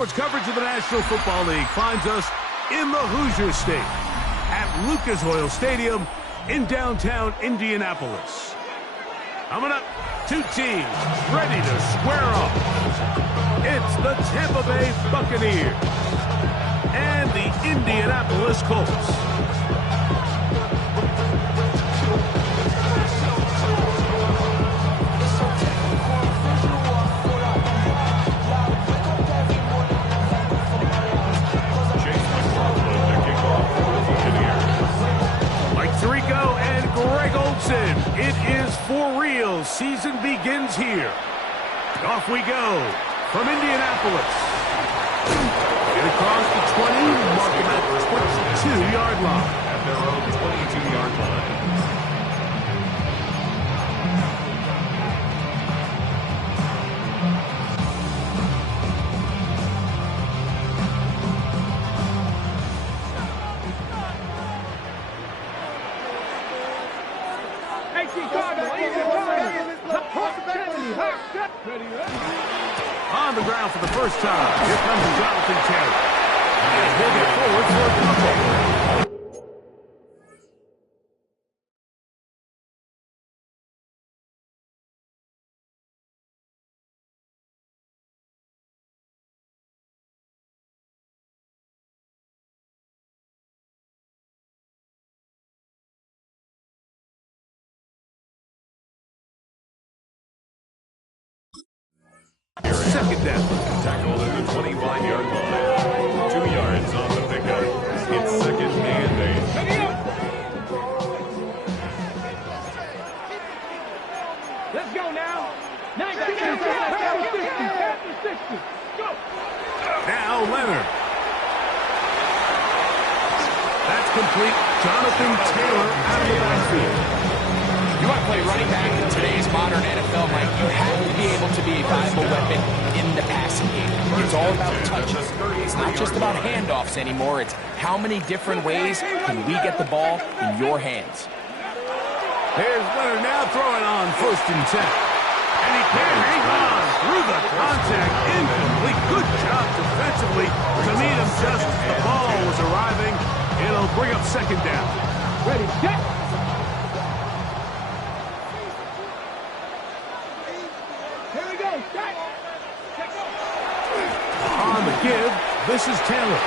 Sports coverage of the National Football League finds us in the Hoosier State at Lucas Oil Stadium in downtown Indianapolis. Coming up, two teams ready to square off. It's the Tampa Bay Buccaneers and the Indianapolis Colts. It is for real. Season begins here. Off we go from Indianapolis. Get across the 20, mark him at the 22-yard line. At their own 22-yard line. On the ground for the first time. Here comes Jonathan Taylor. And he'll get forward for a fumble. Second down. Tackled at the 25-yard line. 2 yards on the pickup. It's second and 8. Let's go now. 19, 60. Go. Now Leonard. That's complete. Jonathan Taylor out of the backfield. You want to play running back in today's modern NFL, Mike, you have to be able to be a valuable weapon in the passing game. It's all about touches. It's not just about handoffs anymore. It's how many different ways can we get the ball in your hands. Here's Leonard now throwing on 1st and 10. And he can't hang on through the contact. Incomplete. Good job defensively to meet him just as the ball was arriving. It'll bring up second down. Ready, set. On the give, this is Taylor.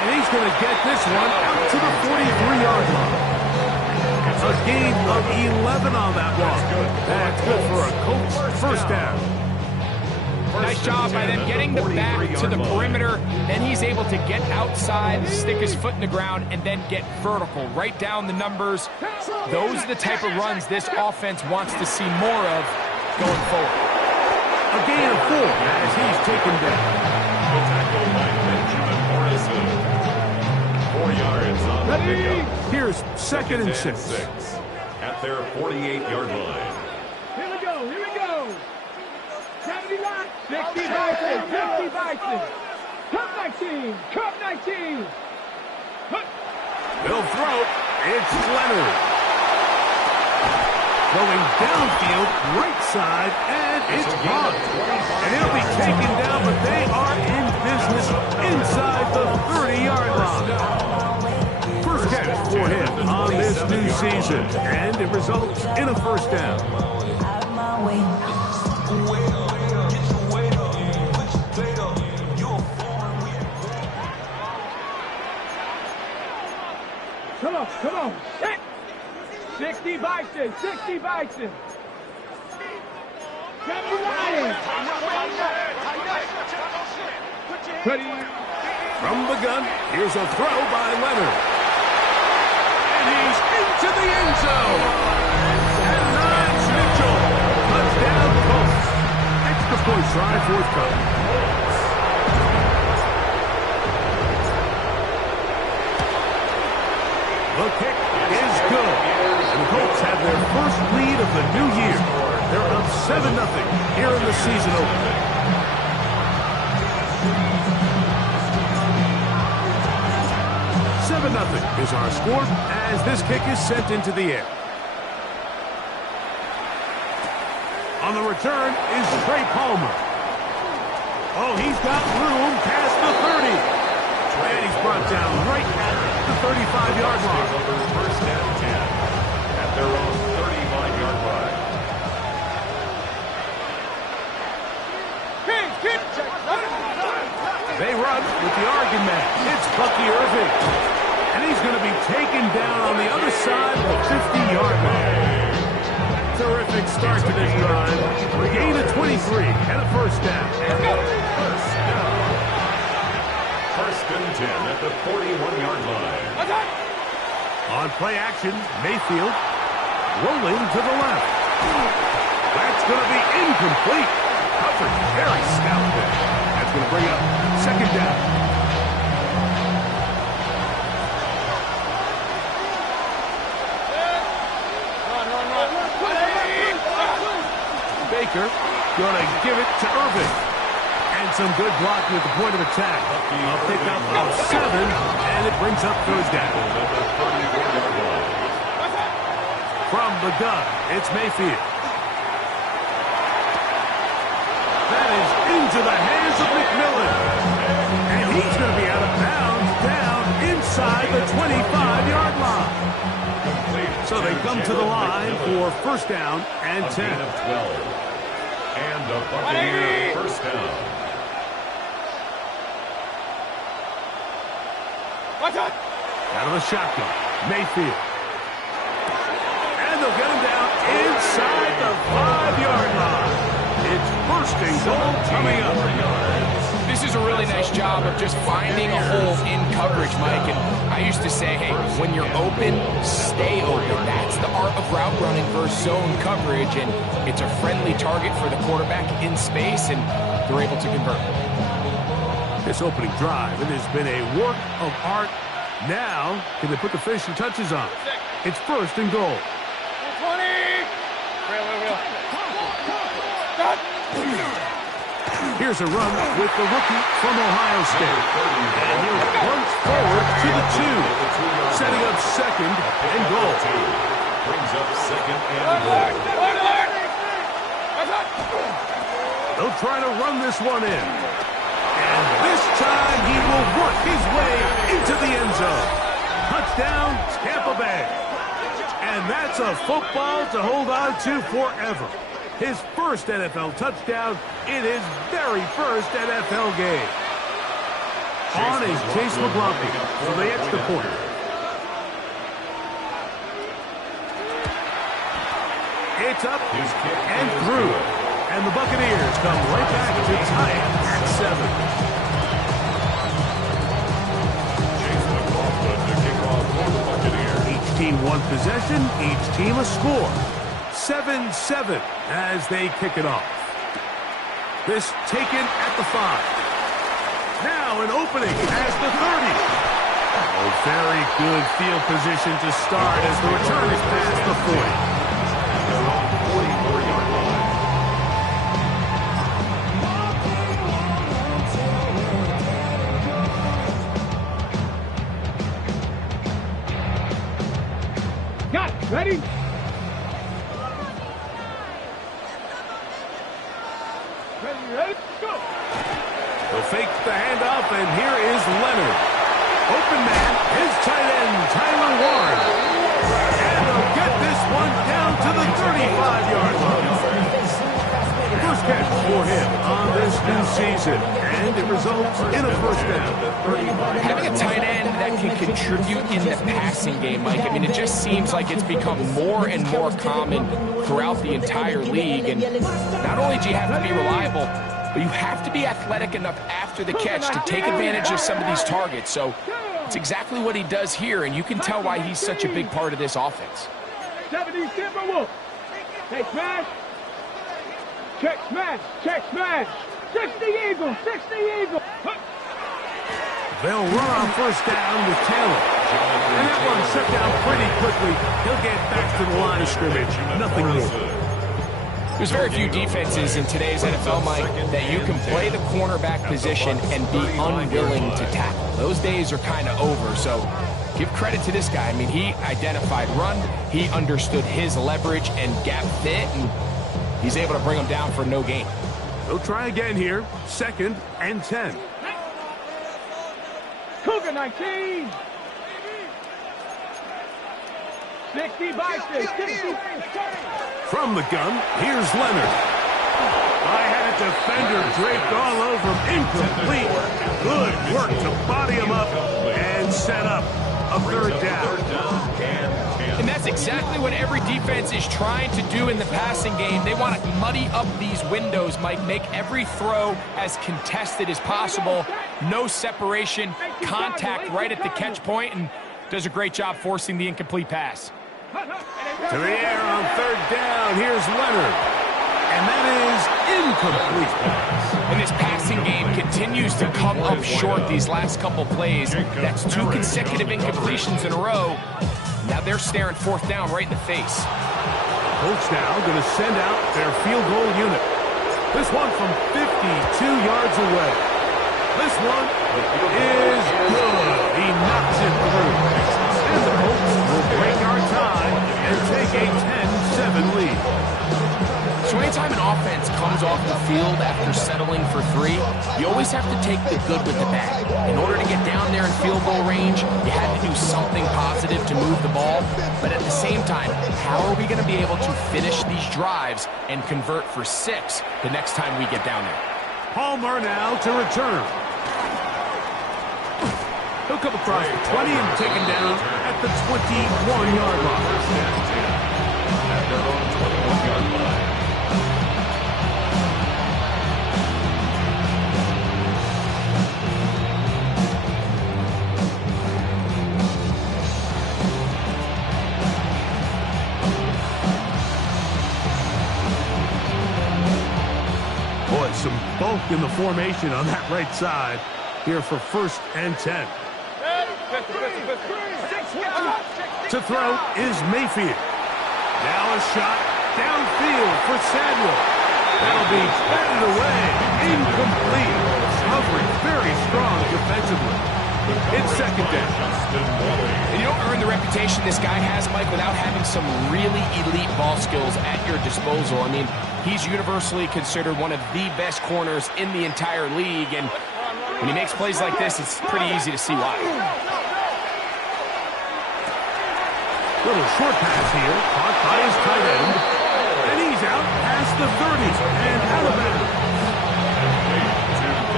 And he's going to get this one out to the 43-yard line. A gain of 11 on that one. That's good for a Colts first down. Nice job by them getting the back to the perimeter. Then he's able to get outside, stick his foot in the ground, and then get vertical. Right down the numbers. Those are the type of runs this offense wants to see more of going forward. A gain of 4 as he's taken down. The tackle by Benjamin Morrison. 4 yards on the pickup. Here's second and 6. At their 48-yard line. Here we go. 70 line. 60 Bison. Cup 19. They'll throw. It's Leonard. Going downfield, right side, and it's caught. And he'll be taken down, but they are in business inside the 30-yard line. First catch for him on this new season, and it results in a first down. Come on. 60 Bison. 70 Lions. Ready. From the gun, here's a throw by Leonard. And he's into the end zone. And Nines Mitchell. Touchdown Colts. Extra point try forthcoming. The kick is good. And the Colts have their first lead of the new year. They're up 7-0 here in the season opener. 7-0 is our score as this kick is sent into the air. On the return is Trey Palmer. Oh, he's got room past the 30. And he's brought down right at the 35-yard line. First and 10 at their own 35-yard line. They run with the Oregon man. It's Bucky Irving. And he's going to be taken down on the other side of the 50-yard line. Terrific start to this drive. Gain of 23 and a first down. First and 10 at the 41-yard line. On play action, Mayfield rolling to the left. That's going to be incomplete. Coverage very stout there. That's going to bring up second down. Baker going to give it to Irving. And some good blocking at the point of attack. A pickup of 7, and it brings up third down. From the gun, it's Mayfield. That is into the hands of McMillan. And he's going to be out of bounds down inside the 25-yard line. So they come to the line for first down and 10. And the Buccaneers first down. Out of the shotgun, Mayfield. And they'll get him down inside the 5-yard line. It's first and goal coming up. This is a really nice job of just finding a hole in coverage, Mike. And I used to say, hey, when you're open, stay open. That's the art of route running versus zone coverage. And it's a friendly target for the quarterback in space, and they're able to convert. This opening drive, it has been a work of art. Now, can they put the finishing touches on? It's first and goal. 20. Here's a run with the rookie from Ohio State. And he'll runs forward to the 2. Setting up second and goal. Brings up second and goal. They'll try to run this one in. And this time he will work his way into the end zone. Touchdown, Tampa Bay. And that's a football to hold on to forever. His first NFL touchdown in his very first NFL game. On is Chase McLaughlin for the extra point. It's up and through. And the Buccaneers come right back to tie it at 7. Chase McLaughlin to kick off for the Buccaneers. Each team one possession, each team a score. 7-7 as they kick it off. This taken at the 5. Now an opening as the 30. Oh, very good field position to start as the return is past the 40. They're on 44-yard line. Got it. Ready? Ready, go! They'll fake the handoff, and here is Leonard. Open man, his tight end, Tyler Warren. And they'll get this one down to the 35-yard line. First catch for him on this new season, and it results in a first down. Having a tight end that can contribute in the passing game, Mike, I mean, it just seems like it's become more and more common throughout the entire league. And not only do you have to be reliable, but you have to be athletic enough after the catch to take advantage of some of these targets. So it's exactly what he does here, and you can tell why he's such a big part of this offense. 70 Timberwolf. Hey, smash. Check smash. Check smash. 60 Eagle. 60 Eagle. They'll run on first down with Taylor. And that one shut down pretty quickly. He'll get back to the line of scrimmage. Nothing more. There's very few defenses in today's NFL, Mike, that you can play the cornerback position and be unwilling to tackle. Those days are kind of over, so give credit to this guy. I mean, he identified run, he understood his leverage and gap fit, and he's able to bring him down for no gain. They'll try again here. 2nd and 10. Cougar 19. 60 by 60. From the gun, here's Leonard. I had a defender draped all over him. Incomplete. Good work to body him up and set up a 3rd down. And that's exactly what every defense is trying to do in the passing game. They want to muddy up these windows, Mike, make every throw as contested as possible. No separation, contact right at the catch point, and does a great job forcing the incomplete pass. To the air on 3rd down. Here's Leonard. And that is incomplete. And this passing game continues to come up short these last couple plays. That's 2 consecutive incompletions in a row. Now they're staring 4th down right in the face. Colts now going to send out their field goal unit. This one from 52 yards away. This one is good. He knocks it through. And the Colts will break our tie and take a 10-7 lead. So anytime an offense comes off the field after settling for 3, you always have to take the good with the bad. In order to get down there in field goal range, you had to do something positive to move the ball. But at the same time, how are we going to be able to finish these drives and convert for 6 the next time we get down there? Palmer now to return. He'll come across the 20 and taken down at the 21-yard line. At their own 21-yard line. Some bulk in the formation on that right side here for 1st and 10. To throw is Mayfield. Now a shot downfield for Samuel. That'll be batted away. Incomplete. Covering very strong defensively. It's 2nd down. And you don't earn the reputation this guy has, Mike, without having some really elite ball skills at your disposal. I mean, he's universally considered one of the best corners in the entire league, and when he makes plays like this, it's pretty easy to see why. Little short pass here, caught by his tight end, and he's out past the 30 and out of bounds.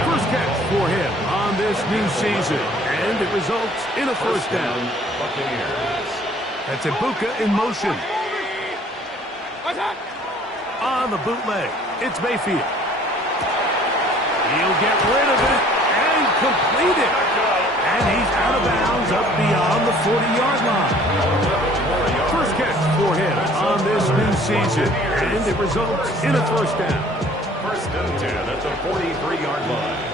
First catch for him on this new season, and it results in a 1st down. That's Ibuka in motion. On the bootleg, it's Mayfield. He'll get rid of it and complete it. And he's out of bounds up beyond the 40-yard line. First catch for him on this new season, and it results in a 1st down. 1st and 10 at the 43-yard line.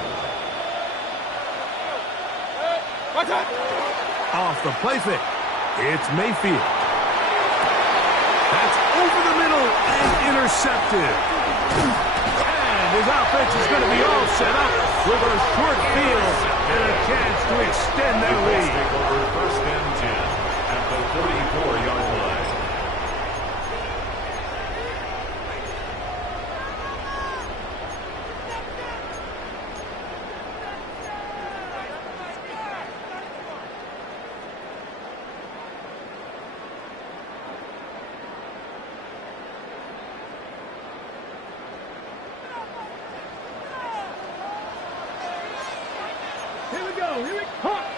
Off the play fake, it's Mayfield. That's over the middle and intercepted. And his offense is going to be all set up with a short field and a chance to extend their lead. 1st and 10 at the 44-yard line. Here we go.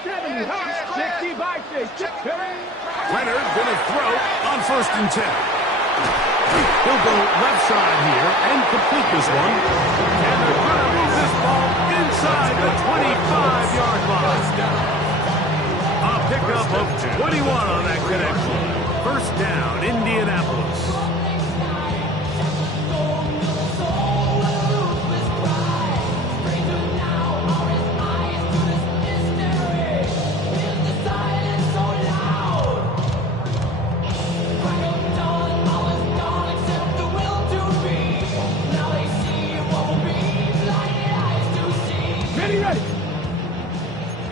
70. 60 by 60. Leonard going to throw on 1st and 10. He'll go left side here and complete this one. And they're going to move this ball inside the 25-yard line. A pickup of 21 on that connection. 1st down, Indianapolis. Ready.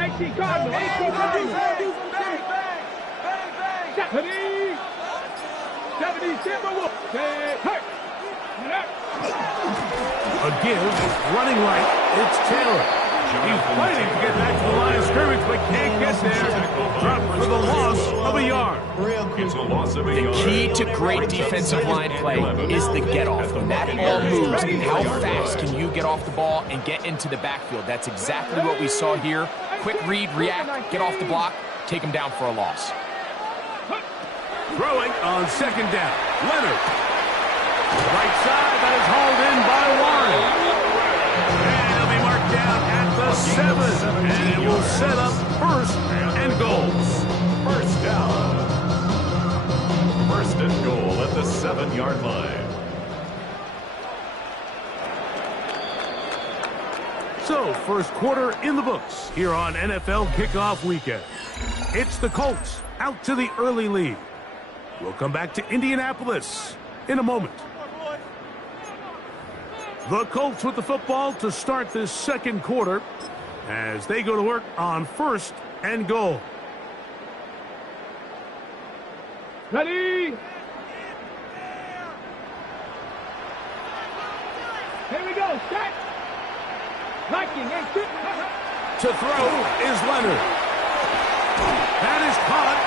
18 Cardinal. 18 Cardinal. 70. 70 Timberwolves. Hey. A give, running right, it's Taylor. He's fighting to get back to the line of scrimmage, but can't get there. Dropped for the loss of a yard. It's a loss of a The yard. key to great defensive line play is the get-off. When that ball moves, how fast can you get off the ball and get into the backfield? That's exactly what we saw here. Quick read, react, get off the block, take him down for a loss. Throwing on second down. Leonard. Right side, that is hauled in by Warren. And he'll be marked down at the 7. And it will set up first and goal. First down. First and goal at the 7-yard line. So, first quarter in the books here on NFL Kickoff Weekend. It's the Colts out to the early lead. We'll come back to Indianapolis in a moment. The Colts with the football to start this second quarter as they go to work on first and goal. Ready? Here we go. Set. Liking and shoot. To throw is Leonard. That is caught.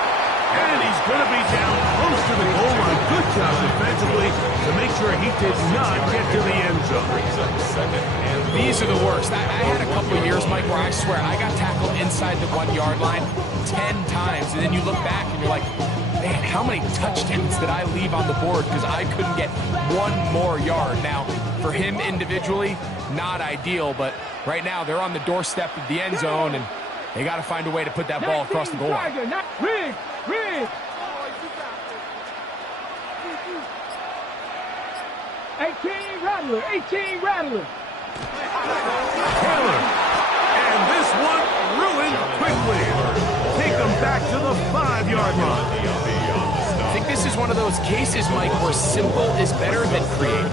And he's going to be down close to the goal line. Good job defensively to make sure he did not get to the end zone. These are the worst. I had a couple of years, Mike, where I swear I got tackled inside the 1-yard line 10 times. And then you look back and you're like, man, how many touchdowns did I leave on the board because I couldn't get one more yard? Now, for him individually, not ideal, but right now they're on the doorstep of the end zone, and they got to find a way to put that ball across the goal line. Rig. 18 Rattler. Taylor. And this one ruined quickly. Take them back to the 5-yard line. I think this is one of those cases, Mike, where simple is better than creative.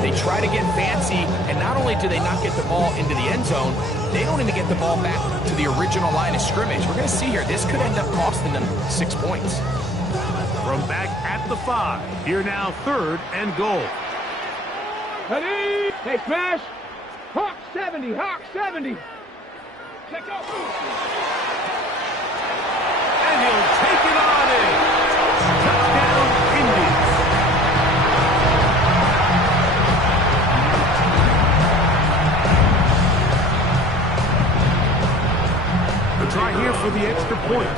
They try to get fancy, and not only do they not get the ball into the end zone, they don't even get the ball back to the original line of scrimmage. We're going to see here, this could end up costing them 6 points. From back at the 5, here now third and goal. Ready? Hey, smash. Hawk 70. Check out. And he'll take it on in. Touchdown, Indians. The try here for the extra point.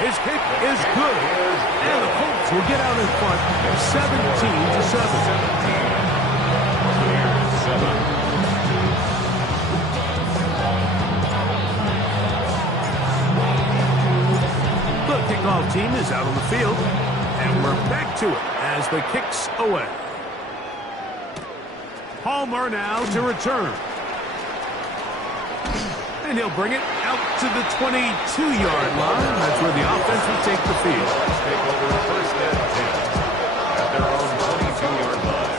His kick is good, and the Colts will get out in front 17-7. The kickoff team is out on the field, and we're back to it as the kick's away. Palmer now to return. And he'll bring it out to the 22-yard line. That's where the offense will take the field. Take over the first and 10 at their own 22-yard line.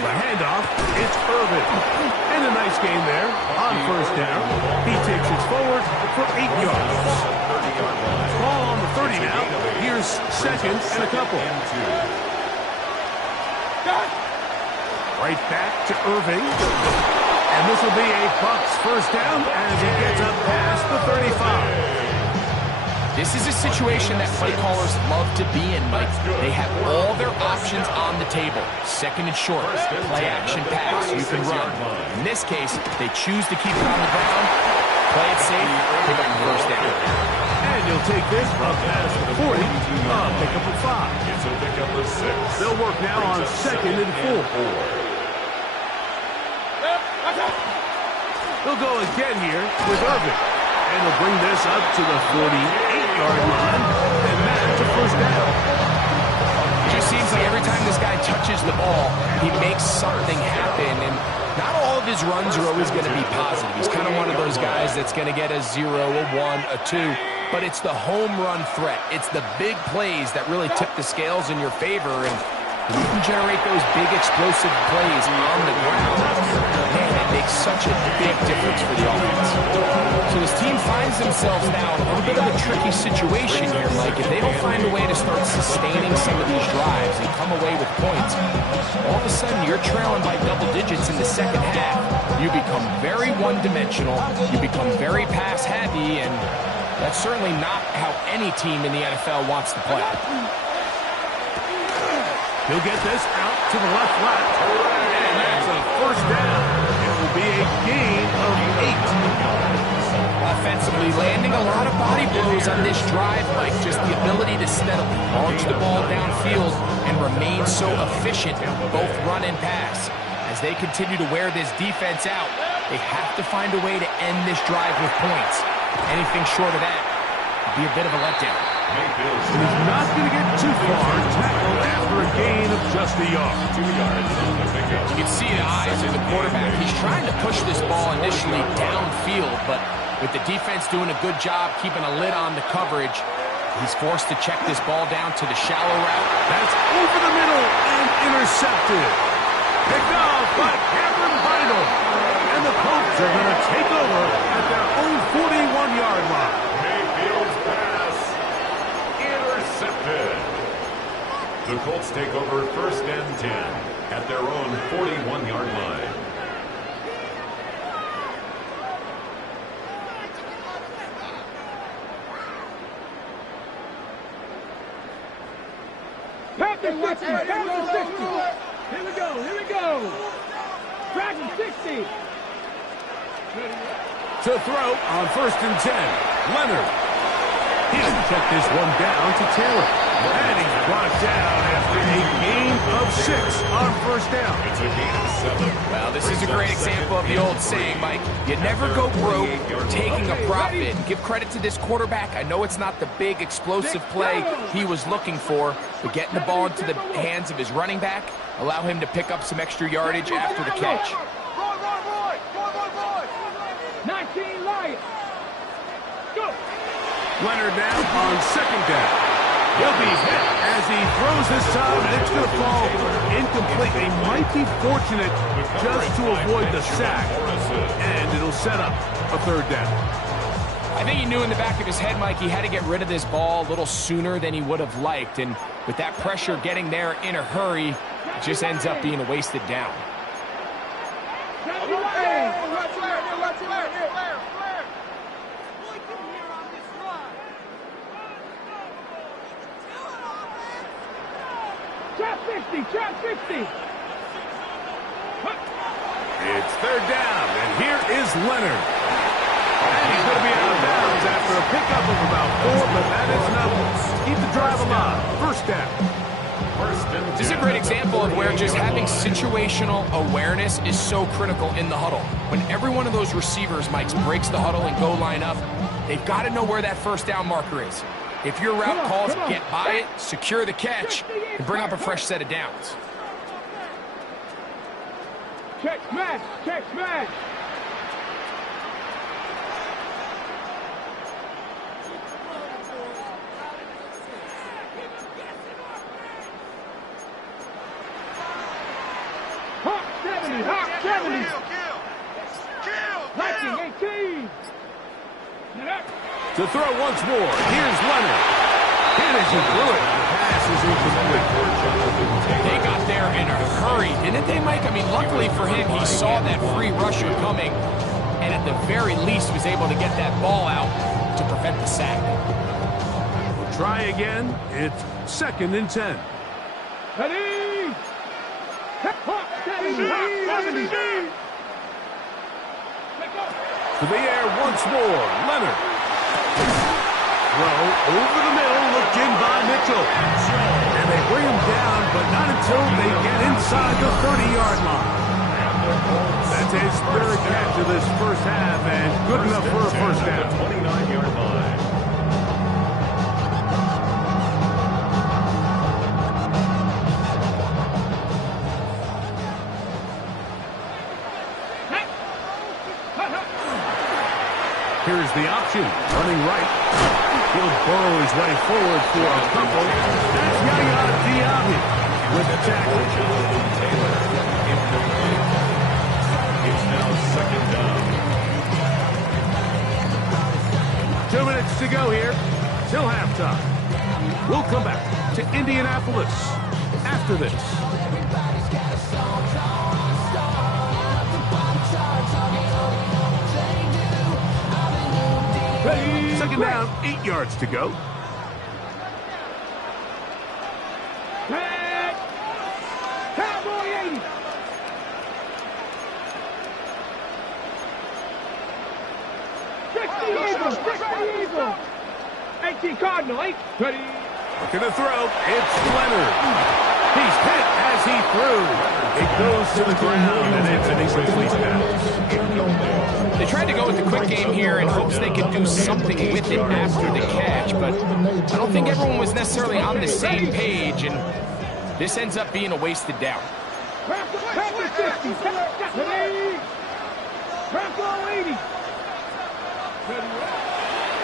The handoff, it's Irvin. And a nice game there on first down. He takes it forward for 8 yards. Ball on the 30 now. Here's second and a couple. Right back to Irving. And this will be a Bucs first down as he gets up past the 35. This is a situation that play callers love to be in, Mike. They have all their options on the table. Second and short, play action pass, you can run. In this case, they choose to keep it on the ground, play it safe, pick up the first down. And he'll take this up past the 40, pick up at 5. It's a pick up of 6. They'll work now on second and 4. They'll go again here with Irving. And they'll bring this up to the 48-yard line. And that's a first down. It just seems like every time this guy touches the ball, he makes something happen. And not all of his runs are always going to be positive. He's kind of one of those guys that's going to get a 0, a 1, a 2. But it's the home run threat. It's the big plays that really tip the scales in your favor. And you can generate those big explosive plays on the ground. Man, it make such a big difference for the offense. So this team finds themselves now in a little bit of a tricky situation here, Mike. If they don't find a way to start sustaining some of these drives and come away with points, all of a sudden you're trailing by double digits in the second half. You become very one-dimensional, you become very pass-heavy, and that's certainly not how any team in the NFL wants to play. He'll get this out to the left flat, and that's a first down. It will be a gain of 8. Offensively, landing a lot of body blows on this drive, Mike. Just the ability to steadily launch the ball downfield and remain so efficient, both run and pass. As they continue to wear this defense out, they have to find a way to end this drive with points. Anything short of that would be a bit of a letdown. He's not going to get too far, tackled after a gain of just a yard. 2 yards on the pickup. You can see the eyes of the quarterback. He's trying to push this ball initially downfield, but with the defense doing a good job keeping a lid on the coverage, he's forced to check this ball down to the shallow route. That's over the middle and intercepted. Picked off by Cameron Heidel. And the Colts are going to take over at their own 41-yard line. Mayfield's pass intercepted. The Colts take over 1st and 10 at their own 41-yard line. Packers 60. Packers 60. Here we go. Here we go. Dragon 60. To throw on 1st and 10. Leonard. He'll check this one down to Taylor. And he's brought down after a gain of 6 on 1st down. It's a gain of 7. Well, this is a great example of the old saying, Mike. You never go broke taking a profit. Give credit to this quarterback. I know it's not the big explosive play he was looking for, but getting the ball into the hands of his running back, allow him to pick up some extra yardage after the catch. 19 Lions. Go. Leonard now on 2nd down. He'll be hit as he throws this time, and it's going to fall incomplete. They might be fortunate just to avoid the sack, and it'll set up a 3rd down. I think he knew in the back of his head, Mike, he had to get rid of this ball a little sooner than he would have liked, and with that pressure getting there in a hurry, it just ends up being a wasted down. Trap 60. Trap 60. It's 3rd down, and here is Leonard. And he's going to be out of bounds after a pickup of about 4, but that is enough. Keep the drive alive. 1st down. This is a great example of where just having situational awareness is so critical in the huddle. When every one of those receivers, Mike, breaks the huddle and go line up, they've got to know where that 1st down marker is. If your route calls, get by it, secure the catch, and bring up a fresh set of downs. Check smash. Check smash. Hawk 70. Hawk 70. Lightning 18. To throw once more, here's Leonard. And as he threw it, the pass is incomplete. They got there in a hurry, didn't they, Mike? I mean, luckily for him, he saw that free rusher coming, and at the very least was able to get that ball out to prevent the sack. We'll try again. It's 2nd and 10. Ready? Hawk 70. Hawk 70. To the air once more, Leonard. Throw over the middle, looked in by Mitchell. And they bring him down, but not until they get inside the 30-yard line. That's his 3rd catch of this 1st half, and good enough for a 1st down. 29-yard line. Here's the option, running right. He'll burrow his way forward for a couple. That's Yaya Diaby with the tackle. It's now 2 minutes to go here till halftime. We'll come back to Indianapolis after this. Second down, 8 yards to go. Cowboy 80. Eagle. 18 Cardinal, 8. Ready. Looking to throw. It's Leonard. He's hit as he threw. It goes to the ground, and it's an incomplete pass. They tried to go with the quick game here in hopes they could do something with it after the catch, but I don't think everyone was necessarily on the same page, and this ends up being a wasted down. Panther 50. Ready. Bronco 80.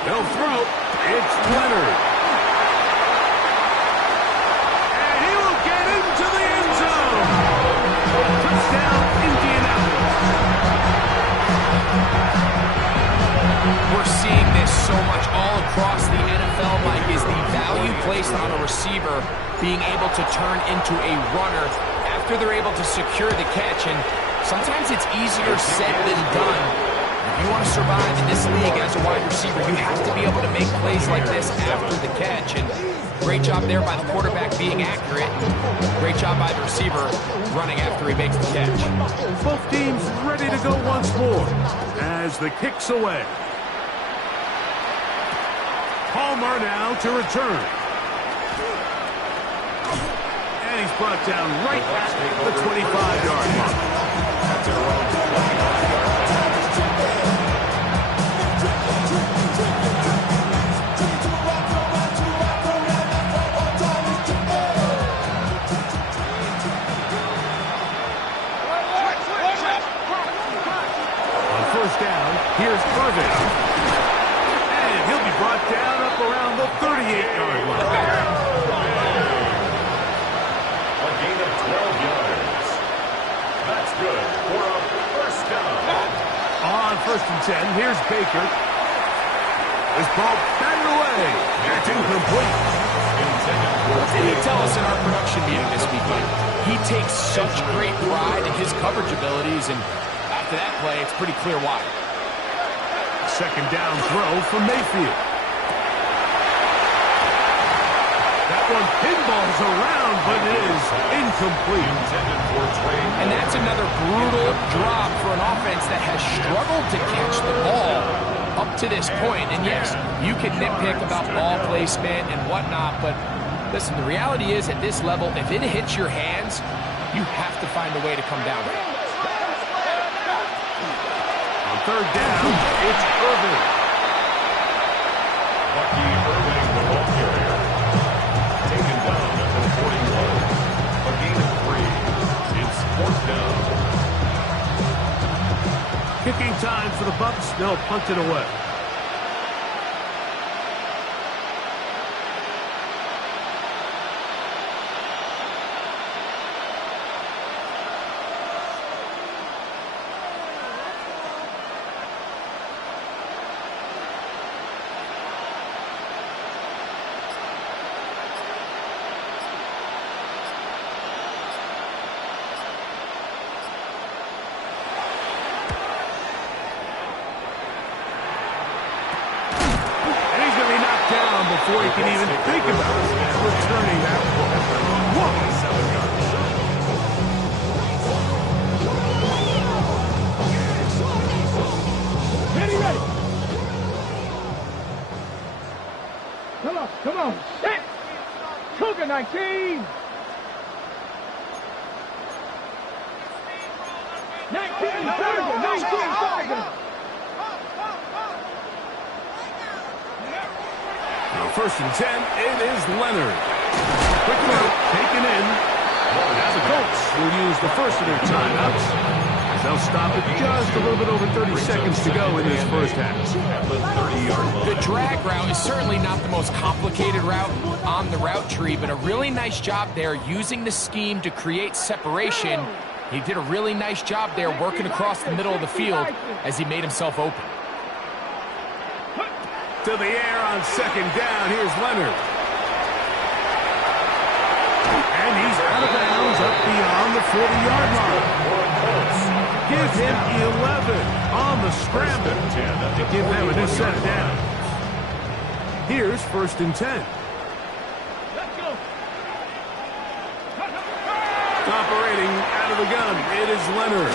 They'll throw. It's Leonard. And he will get into the end zone. Touchdown, Indianapolis. We're seeing this so much all across the NFL, Mike, is the value placed on a receiver being able to turn into a runner after they're able to secure the catch. And sometimes it's easier said than done. If you want to survive in this league as a wide receiver, you have to be able to make plays like this after the catch. And great job there by the quarterback being accurate. Great job by the receiver running after he makes the catch. Both teams ready to go once more as the kick's away. Palmer now to return. And he's brought down right at the 25-yard mark. Down. Here's Irvin. And he'll be brought down up around the 38-yard line. A gain of 12 yards. That's good for a first down. On 1st and 10, here's Baker. This ball batted away. That's incomplete. What did he tell us in our production meeting this week, Mike? He takes such great pride in his coverage abilities, and after that play, it's pretty clear why. Second down throw for Mayfield. That one pinballs around, but it is incomplete. And that's another brutal drop for an offense that has struggled to catch the ball up to this point. And yes, you can nitpick about ball placement and whatnot, but listen, the reality is at this level, if it hits your hands, you have to find a way to come down with it. Third down, it's Irvin. Bucky Irving, the ball carrier. Taken down at the 41. A gain of 3. It's 4th down. Kicking time for the Bucs. They'll punt it away. Before he can even think about returning that ball. Ready. Come on. Set. Cougar 19. 19 Tiger. Now 1st and 10, it is Leonard. Quick throw, taken in. Now the Colts will use the first of their timeouts. They'll stop it just a little bit over 30 seconds to go in this first half. The drag route is certainly not the most complicated route on the route tree, but a really nice job there using the scheme to create separation. He did a really nice job there working across the middle of the field as he made himself open. To the air on second down. Here's Leonard. And he's out of bounds up beyond the 40-yard line. Give him 11 on the scramble to give them a new set of downs. Here's 1st and 10. Let's go. Operating out of the gun, it is Leonard.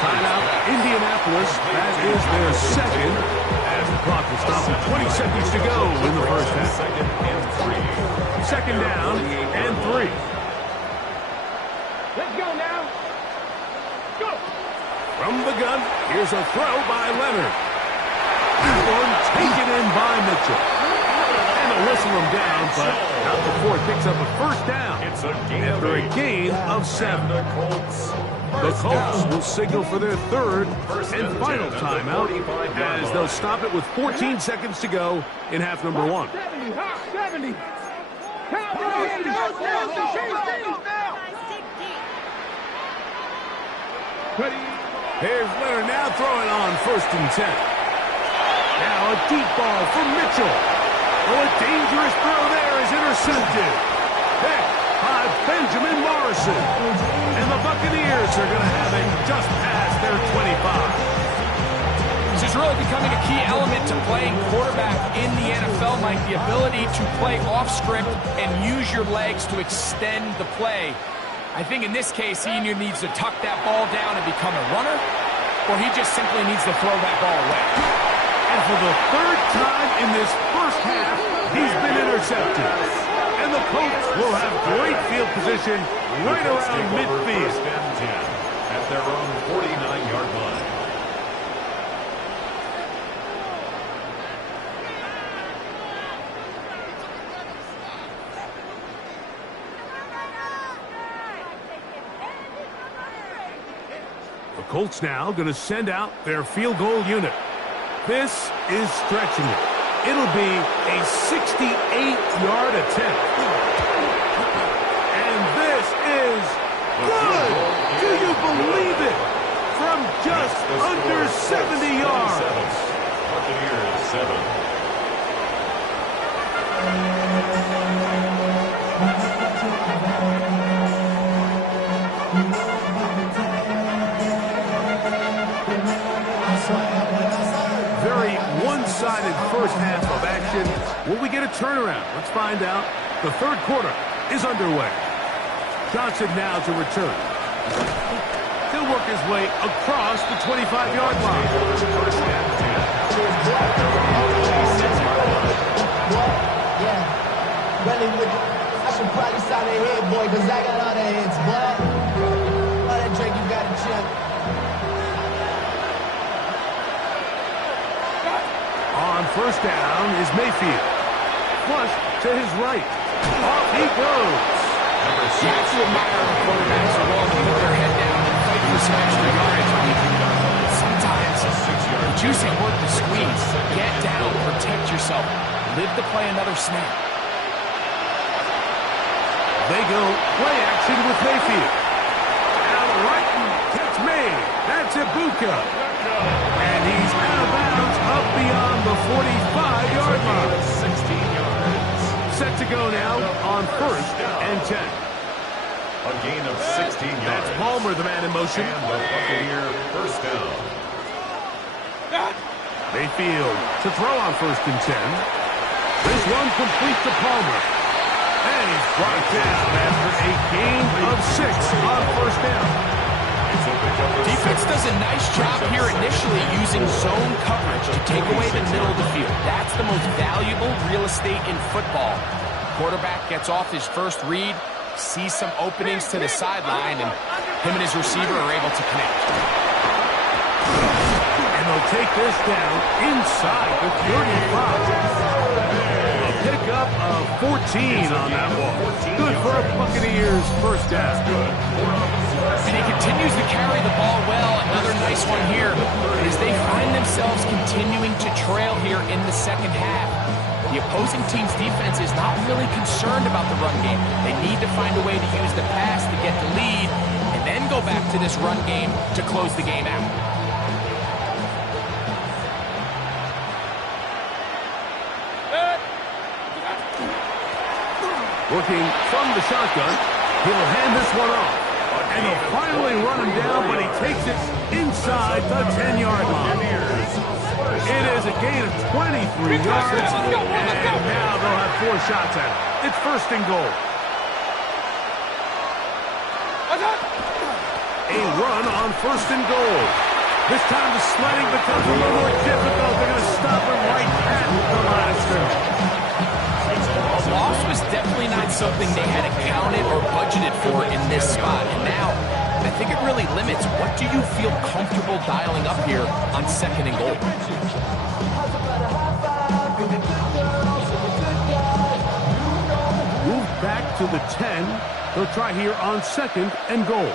Timeout, Indianapolis. That is their second. As the clock will stop with 20 seconds to go in the first half. Second down and 3. Let's go now. Go. From the gun, here's a throw by Leonard. One taken in by Mitchell. And they'll whistle him down, but not before it picks up a first down. After a gain of 7. The Colts will signal for their 3rd and final timeout as they'll stop it with 14 seconds to go in half number 1. 70. 70. Count Here's Leonard now throwing on 1st and 10. Now a deep ball for Mitchell. Oh, a dangerous throw there is intercepted. Picked by Benjamin Morrison. And the Buccaneers are going to have it just past their 25. This is really becoming a key element to playing quarterback in the NFL, Mike. The ability to play off script and use your legs to extend the play. I think in this case, he either needs to tuck that ball down and become a runner, or he just simply needs to throw that ball away. And for the 3rd time in this first half, he's been intercepted. And the Colts will have great field position right around midfield. At their own 49-yard line. The Colts now going to send out their field goal unit. This is stretching it. It'll be a 68-yard attempt. And this is good. Do you believe it? From just under 70 yards. Buccaneers 7. Very one-sided first half of action. Will we get a turnaround? Let's find out. The 3rd quarter is underway. Johnson now to return. He'll work his way across the 25-yard line. I should probably sign a head, boy, because I got all the heads, boy. All that drink you got to chill. On 1st down is Mayfield. Flush to his right. Off he goes. You have to admire the quarterbacks who are willing to put their head down and fight for some extra yardage. Sometimes it's juicing worth the squeeze. Get down, protect yourself, live to play another snap. They go play action with Mayfield. Out right, catch made. That's Ibuka. And he's out of bounds up beyond the 45-yard line. 16 yards. Set to go now on 1st and 10. A gain of 16 yards. That's Palmer, the man in motion. And the Buccaneer 1st down. Mayfield to throw on 1st and 10. This one complete to Palmer. And he's brought down after a gain of 6 on 1st down. Defense does a nice job here initially using zone coverage to take away the middle of the field. That's the most valuable real estate in football. Quarterback gets off his first read, sees some openings to the sideline, and him and his receiver are able to connect. And they'll take this down inside the 35. A pickup of 14 on that one. Good for a Buccaneers 1st down. And he continues to carry the ball well. Another nice one here is they find themselves continuing to trail here in the 2nd half. The opposing team's defense is not really concerned about the run game. They need to find a way to use the pass to get the lead and then go back to this run game to close the game out. Working from the shotgun, he'll hand this one off. And they'll finally run him down, but he takes it inside the 10-yard line. It is a gain of 23 yards, and now they'll have 4 shots at it. It's first and goal. A run on first and goal. This time the sledding becomes a little more difficult. They're going to stop him right at the line of scrimmage. A loss was definitely not something they had accounted or budgeted for in this spot. And now, I think it really limits what do you feel comfortable dialing up here on second and goal. Move back to the 10. They'll try here on second and goal.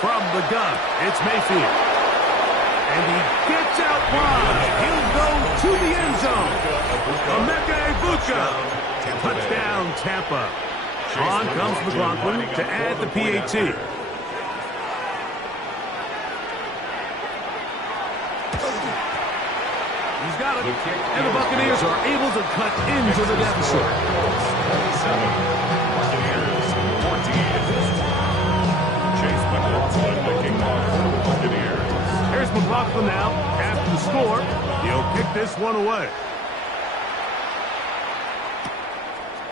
From the gun, it's Mayfield. And he gets out wide. He'll go to the end zone. Emeka Egbuka. Touchdown, Tampa. On comes McLaughlin to add the PAT. He's got it. And the Buccaneers are able to cut into the deficit. 27. Buccaneers 14. Chase McLaughlin making off for the Buccaneers. Here's McLaughlin now after the score. He'll kick this one away.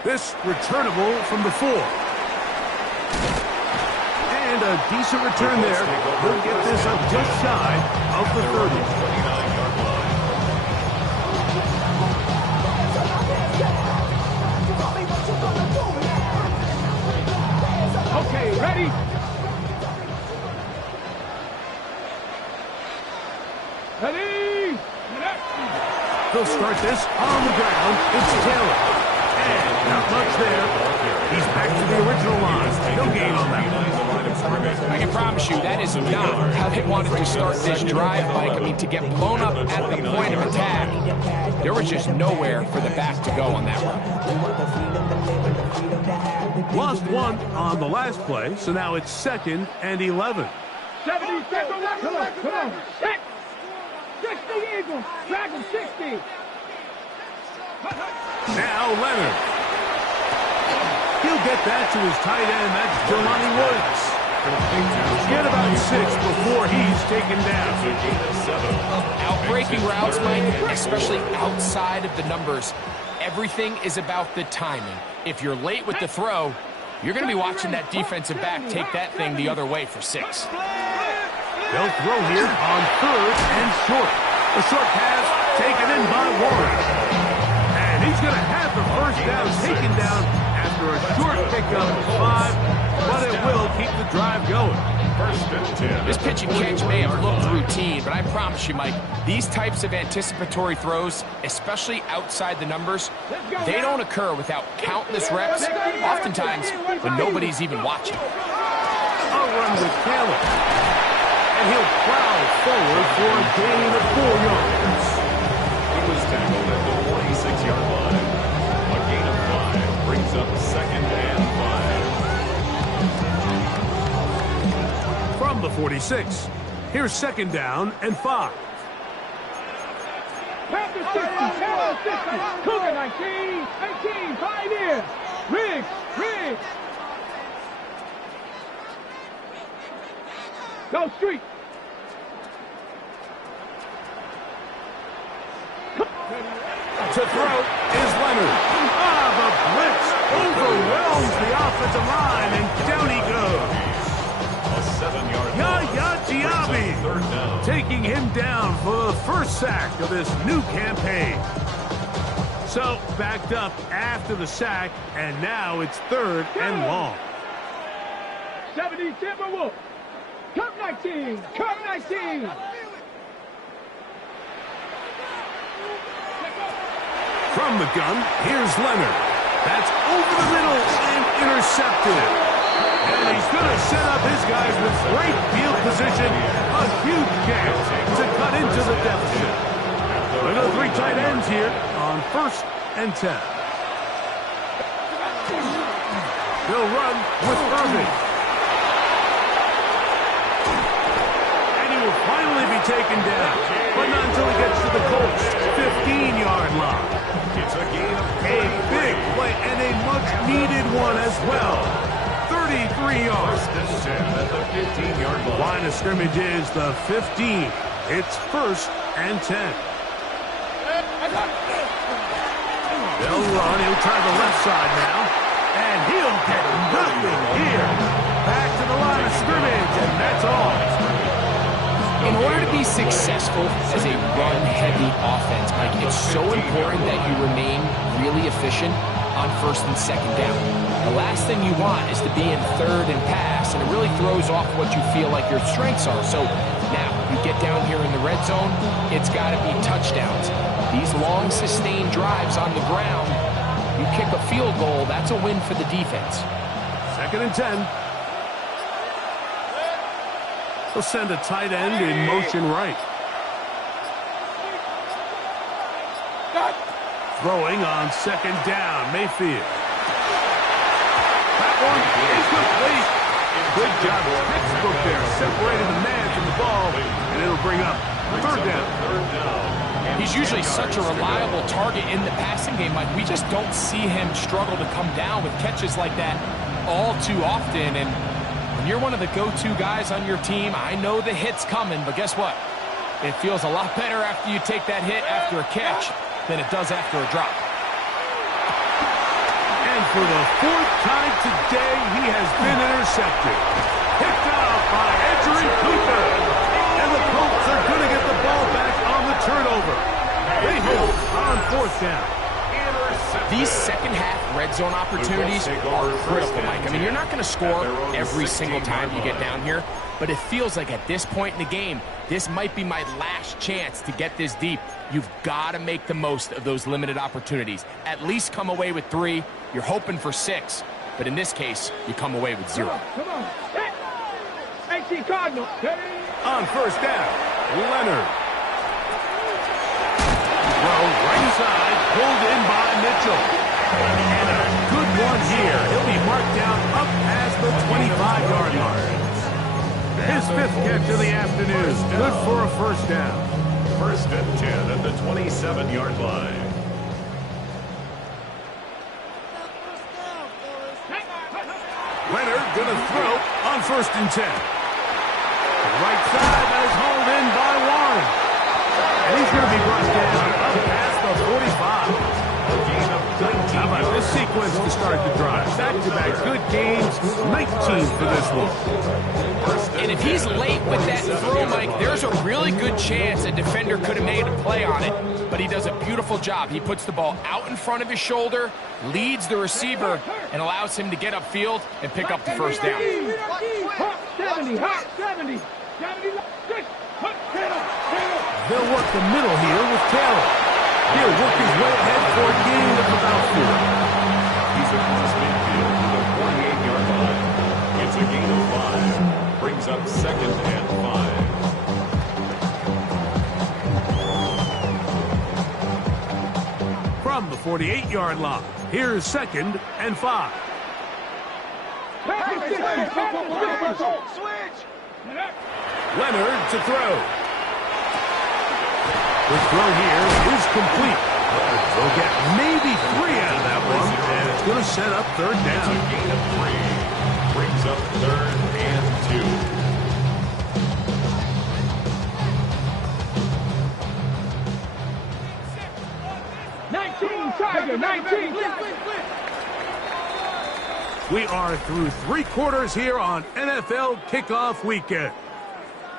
This returnable from the 4. And a decent return there. He'll get this up just shy of the 30. 29-yard line. Okay, ready? Ready? They'll start this on the ground. It's Taylor. And not much there. He's back to the original line. No gain on that one. I can promise you that is not how they wanted to start this drive, Mike. I mean, to get blown up at the point of attack, there was just nowhere for the back to go on that run. Lost one on the last play, so now it's second and 11. 70 seconds. Come on. 60 Eagles. Drag him 60. Now Leonard. He'll get that to his tight end. That's Jelani Woods. Get about 6 before he's taken down. Outbreaking routes, Mike, especially outside of the numbers, everything is about the timing. If you're late with the throw, you're going to be watching that defensive back take that thing the other way for 6. They'll throw here on third and short. A short pass taken in by Warren. And he's going to have the first down taken down after a short pickup of 5, but it will keep the drive going. First and 10. This pitch and catch may have looked routine, but I promise you, Mike, these types of anticipatory throws, especially outside the numbers, they don't occur without countless reps, oftentimes when nobody's even watching. A run with Taylor. And he'll plow forward for a gain of 4 yards. He was tackled at the 46-yard line. A gain of 5 brings up second and 5. From the 46, here's second down and 5. Panther 60. Taylor 60. Cougar 19. 18. Pioneers. Riggs. Go street. To throw is Leonard. The blitz overwhelms the offensive line, and down he goes. A 7-yard Yaya Diaby third down. taking him down for the first sack of this new campaign. So backed up after the sack, and now it's third and long. 70 Timberwolves. Cup 19. Cup 19. From the gun, here's Leonard. That's over the middle and intercepted. And he's going to set up his guys with great field position. A huge chance to cut into the deficit. There are 3 tight ends here on first and 10. They'll run with Irving. And he will finally be taken down. But not until he gets to the Colts' 15-yard line. It's a gain of 8 12, 33 yards. First and 10 at the 15-yard line. Line of scrimmage is the 15. It's 1st and 10. They'll run. He'll try the left side now. And he'll get nothing here. Back to the line of scrimmage, and that's all. In order to be successful as a run-heavy offense, Mike, it's so important that you remain really efficient on 1st and 2nd down. The last thing you want is to be in 3rd and pass, and it really throws off what you feel like your strengths are. So now, you get down here in the red zone, it's got to be touchdowns. These long, sustained drives on the ground, you kick a field goal, that's a win for the defense. 2nd and 10. He'll send a tight end in motion right. Throwing on 2nd down, Mayfield. That one is complete. Good job, textbook there, separating the man from the ball, and it'll bring up 3rd down. He's usually such a reliable target in the passing game. Like, we just don't see him struggle to come down with catches like that all too often. And when you're one of the go-to guys on your team, I know the hit's coming, but guess what? It feels a lot better after you take that hit after a catch than it does after a drop. And for the 4th time today, he has been intercepted. Picked off by Edgerrin Cooper. And the Colts are going to get the ball back on the turnover. They hold on 4th down. These second-half red zone opportunities are critical, Mike. I mean, you're not going to score every single time you get down here, but it feels like at this point in the game, this might be my last chance to get this deep. You've got to make the most of those limited opportunities. At least come away with 3. You're hoping for 6, but in this case, you come away with 0. Come on. AC Cardinal. On 1st down, Leonard. Throw right side, pulled in by Mitchell. And a good one here. He'll be marked down up past the 25-yard line. His 5th catch of the afternoon. Good for a 1st down. 1st and 10 at the 27-yard line. Leonard gonna throw on 1st and 10. Right side, that is hauled in by Warren. And he's going to be brought down up past the 45. How about this sequence to start the drive? Back-to-back good games, 19 for this one. And if he's late with that throw, Mike, there's a really good chance a defender could have made a play on it. But he does a beautiful job. He puts the ball out in front of his shoulder, leads the receiver, and allows him to get upfield and pick up the 1st down. 70, 70. They'll work the middle here with Taylor. He'll work his way ahead for a gain of about 4. He's across midfield to the 48-yard line. It's a gain of 5. Brings up 2nd and 5. From the 48-yard line, here's 2nd and 5. Leonard to throw. The throw here is complete. They'll get maybe 3 out of that one, and it's going to set up 3rd It's down. a gain of 3. Brings up 3rd and 2. 19, Tiger, 19. We are through 3 quarters here on NFL Kickoff Weekend.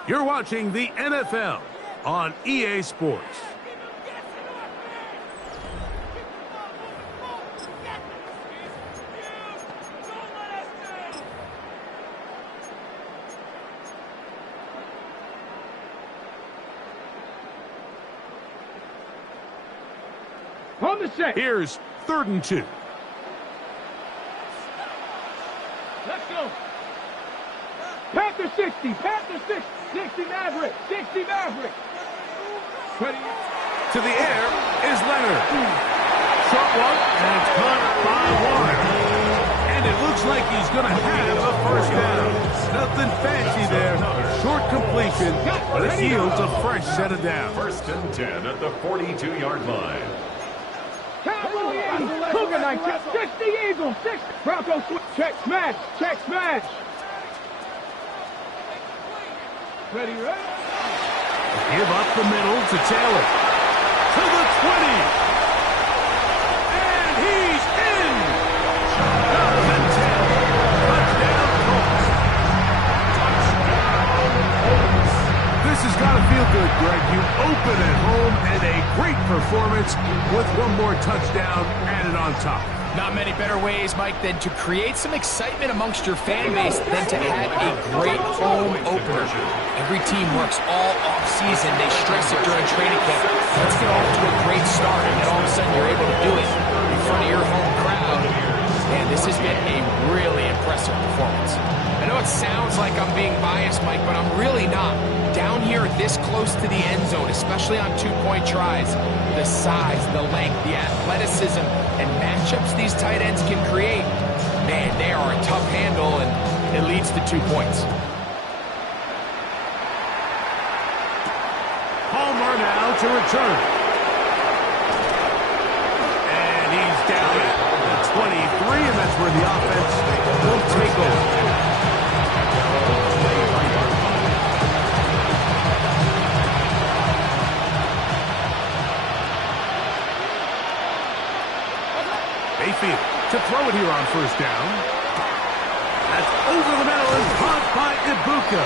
You're watching the NFL on EA Sports. On the set. Here's 3rd and 2. Let's go. Panther 60. Panther 60. 60 Maverick. 60 Maverick. 20. To the air is Leonard. Short one, and it's caught by Warren. And it looks like he's going to have a 1st down. Nothing fancy there. Short completion, but it yields a fresh set of downs. 1st and 10 at the 42-yard line. Cougar night. 60 Eagles. 6 Bronco switch. Check smash. Check smash. Ready, ready. Give up the middle to Taylor. To the 20. And he's in. Jonathan Taylor. Touchdown, Colts. This has got to feel good, Greg. You open at home and a great performance with one more touchdown added on top. Not many better ways, Mike, than to create some excitement amongst your fan base than to have a great home opener. Every team works all off-season. They stress it during training camp. Let's get off to a great start, and then all of a sudden you're able to do it in front of your home crowd. And this has been a really impressive performance. I know it sounds like I'm being biased, Mike, but I'm really not. Down here this close to the end zone, especially on two-point tries, the size, the length, the athleticism, and matchups these tight ends can create, man, they are a tough handle, and it leads to 2 points. Palmer now to return. And he's down at the 23, and that's where the offense will take over. Mayfield to throw it here on first down. That's over the middle and caught by Ibuka.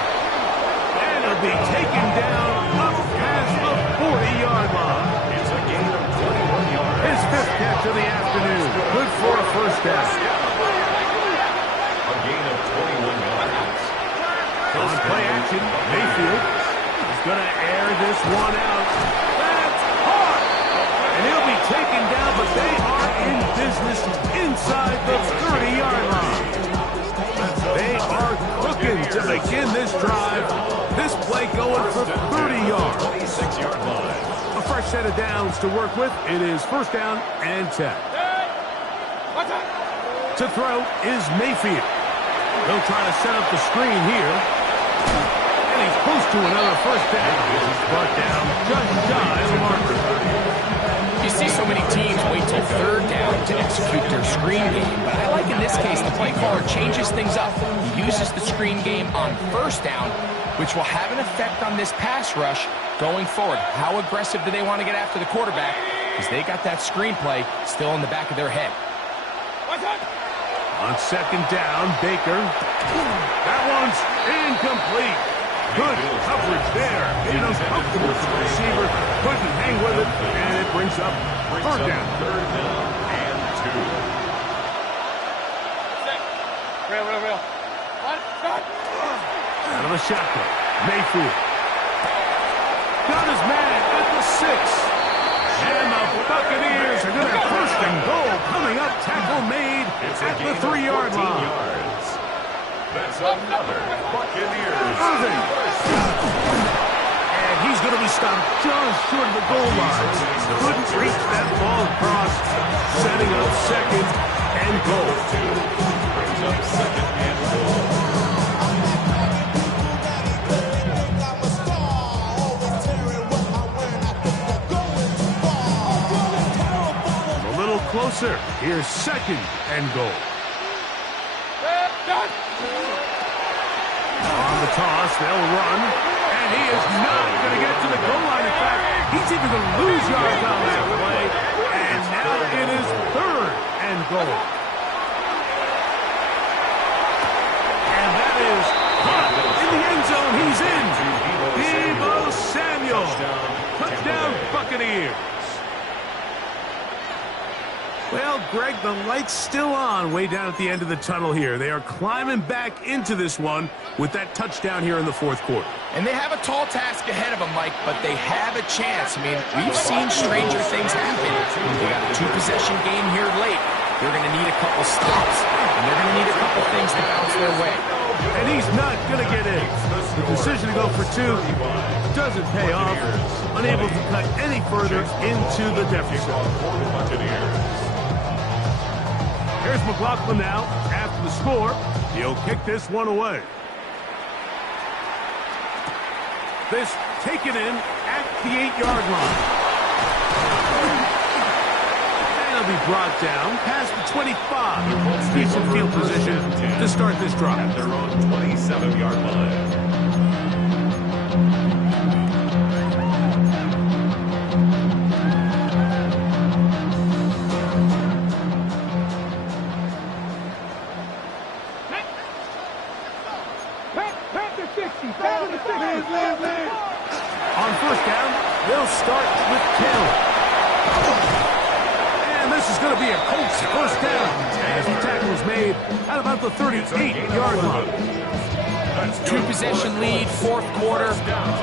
And it'll be taken down up past the 40-yard line. It's a gain of 21 yards. His 5th catch of the afternoon. Good for a first down. A gain of 21 yards. On play action, Mayfield is going to air this one out. That's hard. And he'll be taken down, but they are in business inside the 30-yard line. They are cooking to begin this drive. This play going for 30 yards. 26-yard line. A fresh set of downs to work with. It is first down and 10. To throw is Mayfield. They'll try to set up the screen here. And he's close to another first down. He's brought down just shy of the marker. You see so many teams wait till third down to execute their screen game, but I like in this case the play caller changes things up. He uses the screen game on first down, which will have an effect on this pass rush going forward. How aggressive do they want to get after the quarterback? Because they got that screenplay still in the back of their head. On second down, Baker. That one's incomplete. Good coverage there. Being uncomfortable for the receiver. Couldn't hang with it, and it brings up third down. Third down and 2. Real. Out of the shotgun, Mayfield. Got his man at the 6. And the Buccaneers are going to have first and goal coming up. Tackle made at the 3-yard line. Yards. That's another Buccaneers. Irving. And he's going to be stopped just short of the goal line. Couldn't reach that ball across. Setting up second and goal. Brings up second and goal. Closer. Here's second and goal. On the toss, they'll run. And he is not going to get to the goal line. In fact, he's even going to lose yards on that play. And now it is third and goal. And that is caught in the end zone. He's in. Deebo Samuel. Touchdown, Buccaneers. Well, Greg, the light's still on way down at the end of the tunnel here. They are climbing back into this one with that touchdown here in the fourth quarter. And they have a tall task ahead of them, Mike, but they have a chance. I mean, we've seen stranger things happen. They got a 2-possession game here late. They're going to need a couple stops, and they're going to need a couple things to bounce their way. And he's not going to get in. The decision to go for 2 doesn't pay off. Unable to cut any further into the deficit. Here's McLaughlin now. After the score, he'll kick this one away. This taken in at the 8-yard line. And brought down past the 25. Decent field position to start this drive. At their own 27-yard line. On first down, they'll start with Taylor. And this is going to be a Colts first down as the tackle is made at about the 38-yard line. Two-possession lead, fourth quarter.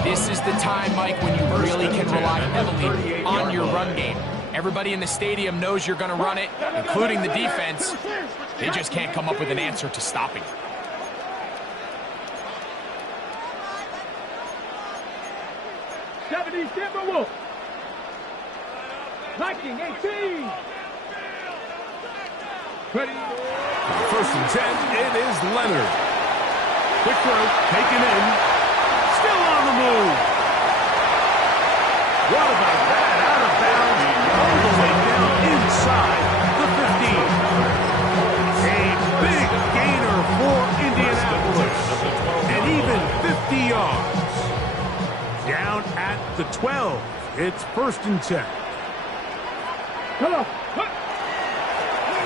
This is the time, Mike, when you really can rely heavily on your run game. Everybody in the stadium knows you're going to run it, including the defense. They just can't come up with an answer to stopping it. Timberwolves. Viking 18. Ready. First and 10, it is Leonard. Quick throw, taken in. Still on the move. What about that? Out of bounds, all the way down inside the 15. A big gainer for Indianapolis. And even 50 yards. Down at the 12. It's first and 10. Come on.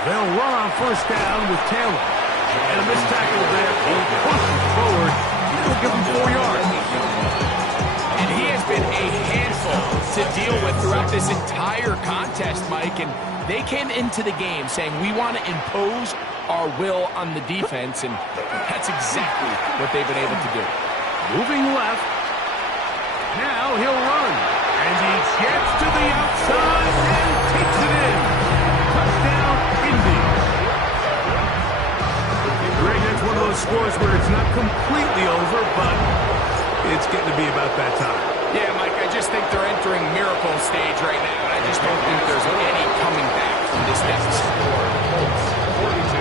They'll run on first down with Taylor. And a missed tackle there. He'll push it forward. He'll give him 4 yards. And he has been a handful to deal with throughout this entire contest, Mike. And they came into the game saying, we want to impose our will on the defense. And that's exactly what they've been able to do. Moving left. Now he'll run. And he gets to the outside and takes it in. Touchdown, Indy. Greg, that's one of those scores where it's not completely over, but it's getting to be about that time. Yeah, Mike, I just think they're entering miracle stage right now. And I just don't think there's any coming back from this deficit. Colts 42,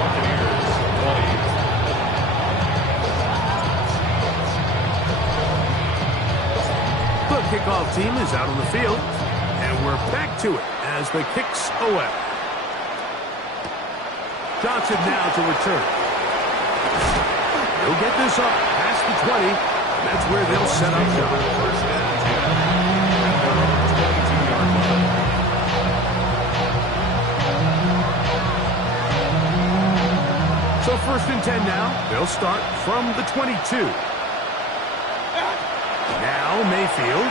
Buccaneers 20. The kickoff team is out on the field, and we're back to it as the kicks away. Johnson now to return. He'll get this up past the 20. That's where they'll set up shop. First and 10 at their own 22-yard line. So first and 10 now. They'll start from the 22. Now Mayfield.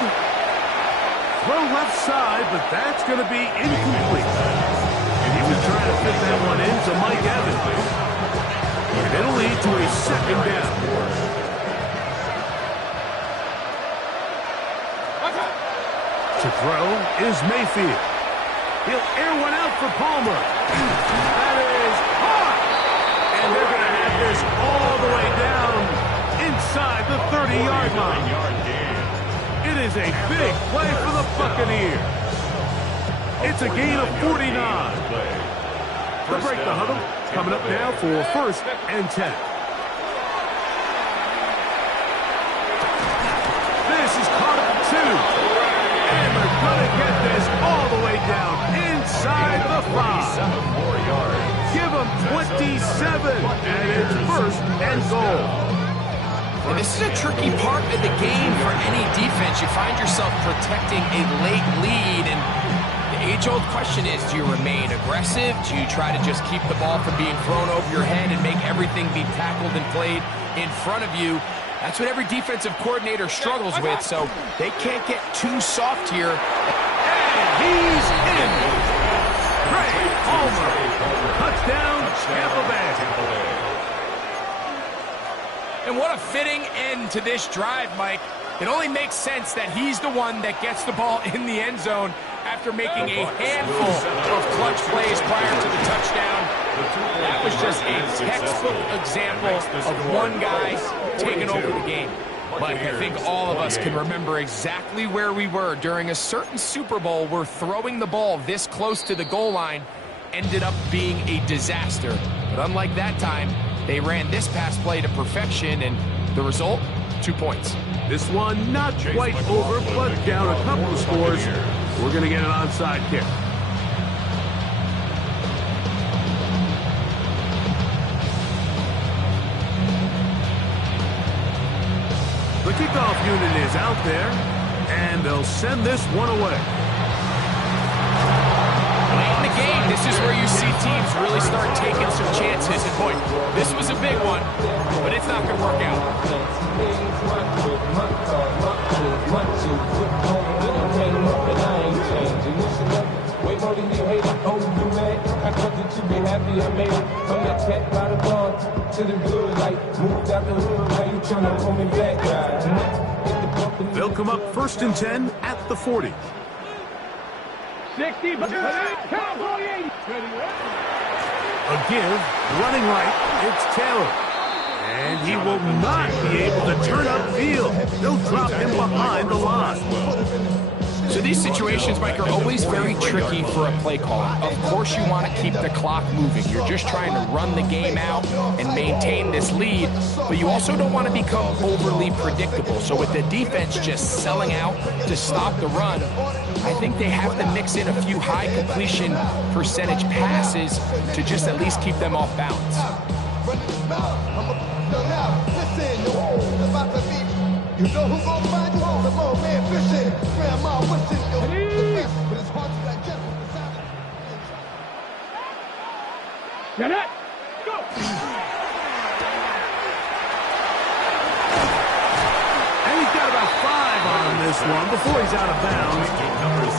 Throw left side, but that's going to be incomplete. He was trying to fit that one into Mike Evans. And it'll lead to a second down. To throw is Mayfield. He'll air one out for Palmer. That is hot. And they're going to have this all the way down inside the 30-yard line. It is a big play for the Buccaneers. It's a gain of 49. To break the huddle, coming up now for first and 10. This is caught up 2. And they're going to get this all the way down inside the 5. 7 more yards. Give them 27, and it's first and goal. And this is a tricky part of the game for any defense. You find yourself protecting a late lead, and the age-old question is, do you remain aggressive? Do you try to just keep the ball from being thrown over your head and make everything be tackled and played in front of you? That's what every defensive coordinator struggles with, so they can't get too soft here. And he's in. Craig Palmer. Touchdown, Tampa Bay. And what a fitting end to this drive, Mike. It only makes sense that he's the one that gets the ball in the end zone after making a handful of clutch plays prior to the touchdown. That was just a textbook example of one guy taking over the game. Mike, I think all of us can remember exactly where we were during a certain Super Bowl where throwing the ball this close to the goal line ended up being a disaster. But unlike that time, they ran this pass play to perfection, and the result, 2 points. This one not quite over, but down a couple of scores. We're going to get an onside kick. kickoff unit is out there, and they'll send this one away. Late in the game, this is where you see teams really start taking some chances. And boy, this was a big one, but it's not going to work out. They'll come up 1st and 10 at the 40. 60, cowboy 80. A give, running right, it's Taylor. And he will not be able to turn upfield. They'll drop him behind the line. So these situations, Mike, are always very tricky for a play caller. Of course you want to keep the clock moving. You're just trying to run the game out and maintain this lead, but you also don't want to become overly predictable. So with the defense just selling out to stop the run, I think they have to mix in a few high completion percentage passes to just at least keep them off balance. You know who's gonna find you on the road, man, fishing. Grandma wishing you the best, but it's hard to digest the sound. Get it! Go! And he's got about 5 on this one before he's out of bounds.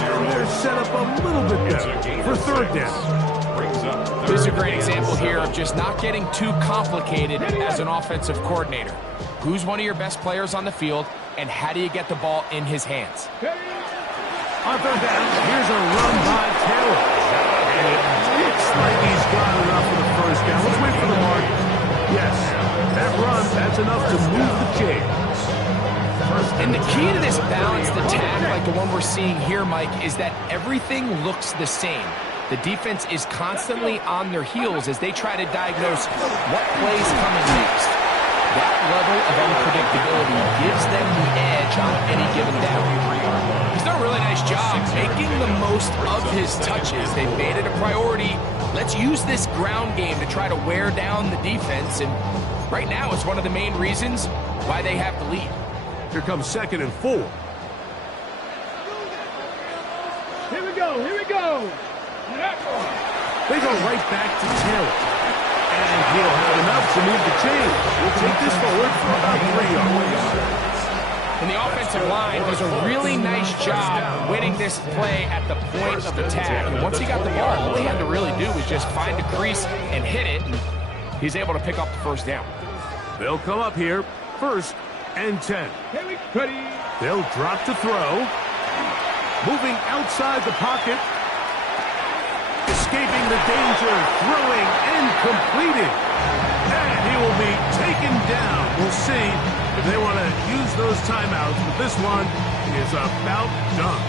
And they're set up a little bit better for 3rd down. This is a great example here of just not getting too complicated as an offensive coordinator. Who's one of your best players on the field, and how do you get the ball in his hands? On 3rd down, here's a run by Taylor. And it looks like he's got enough for the 1st down. Let's wait for the mark. Yes, that run, that's enough to move the chains. And the key to this balanced attack, like the one we're seeing here, Mike, is that everything looks the same. The defense is constantly on their heels as they try to diagnose what plays coming next. That level of unpredictability gives them the edge on any given down. He's done a really nice job making the most of his touches. They've made it a priority. Let's use this ground game to try to wear down the defense, and right now it's one of the main reasons why they have the lead. Here comes 2nd and 4. Here we go, here we go. They go right back to Taylor. And he'll have enough to move the chain. We'll take this forward for about 3 yards. And the offensive line does a really nice job winning this play at the point of attack. And once he got the ball, all he had to really do was just find a crease and hit it. And he's able to pick up the 1st down. They'll come up here 1st and 10. They'll drop to throw. Moving outside the pocket. Escaping the danger, throwing, and completing. And he will be taken down. We'll see if they want to use those timeouts, but this one is about done.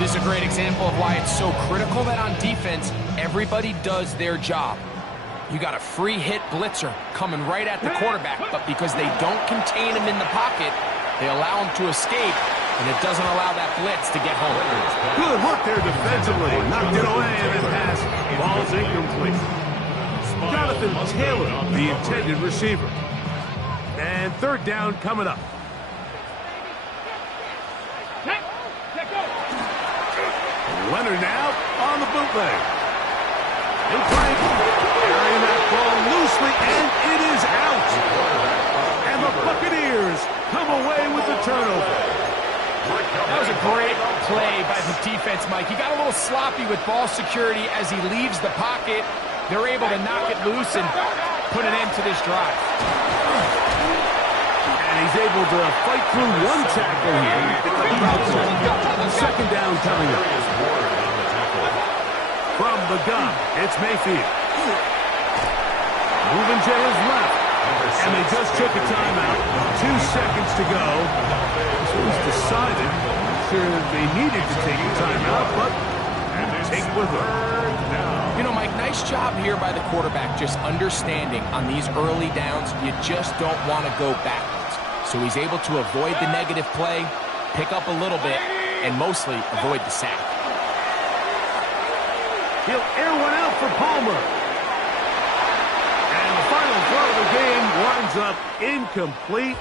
This is a great example of why it's so critical that on defense, everybody does their job. You got a free hit blitzer coming right at the quarterback, but because they don't contain him in the pocket, they allow him to escape, and it doesn't allow that blitz to get home. Good work there defensively. Knocked it away and then passed. Ball's incomplete. Jonathan Taylor, the intended receiver. And 3rd down coming up. Leonard now on the bootleg. He'll play, carrying that ball loosely, and it is out. And the Buccaneers come away with the turnover. That was a great play by the defense, Mike. He got a little sloppy with ball security as he leaves the pocket. They're able to knock it loose and put an end to this drive. And he's able to fight through one tackle here. 2nd down coming up. From the gun, it's Mayfield. Moving to his left. And they just took a timeout. 2 seconds to go. So he's decided. I'm sure they needed to take a timeout, but take it with them. You know, Mike, nice job here by the quarterback just understanding on these early downs, you just don't want to go backwards. So he's able to avoid the negative play, pick up a little bit, and mostly avoid the sack. He'll air one out for Palmer. And the final throw of the game winds up incomplete.